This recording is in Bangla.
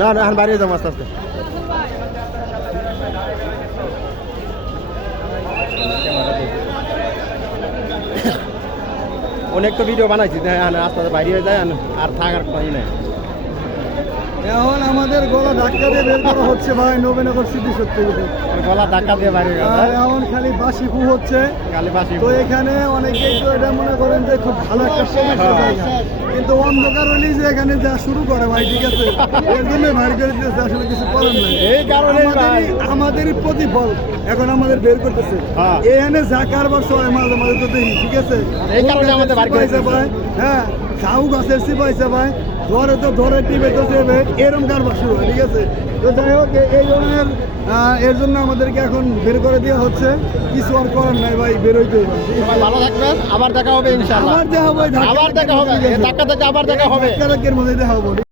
না না এখন বাইরে যাবো আস্তে আস্তে। অনেক তো ভিডিও বানাইছি, আস্তে আস্তে বাইরে হয়ে যায় আর থাকার কোনো নাই। এখন আমাদের গলা ধাক্কা দিয়ে বের করা হচ্ছে ভাই নবীনগর সিটি সত্যি গলা ধাক্কা দিয়ে বাইরে এখন খালি বাসি ফু হচ্ছে খালি বাসি। তো এখানে অনেকেই তো এটা মনে করেন যে খুব ভালো একটা সমস্যা জায়গা, কিন্তু অন্ধকার হলেই যে এখানে যা শুরু করে ভাই, ঠিক আছে, এর জন্য ভারী করে দিতেছে, আসলে কিছু করার নাই। এই কারণে আমাদেরই প্রতিফল এখন আমাদের বের করতেছে। এখানে যা কারবার সবাই মাঝে মাঝে তো দেখি, ঠিক আছে, এই কারণে আমাদের বাড়ি করেছে ভাই। হ্যাঁ, ঝাউ গাছের সিপাইছে ভাই, ধরে তো ধরে টিপে তো দেবে, এরকম কারবার শুরু হয়, ঠিক আছে। তো যাই হোক, এই ধরনের এর জন্য আমাদেরকে এখন বের করে দেওয়া হচ্ছে, কিছু আর করার নাই ভাই, বেরোইতে হবে। ভালো থাকবেন, আবার দেখা হবে ইনশাআল্লাহ। আবার দেখা হবে, আবার দেখা হবে, ধাক্কা থেকে আবার দেখা হবে, মধ্যে দেখা হবে।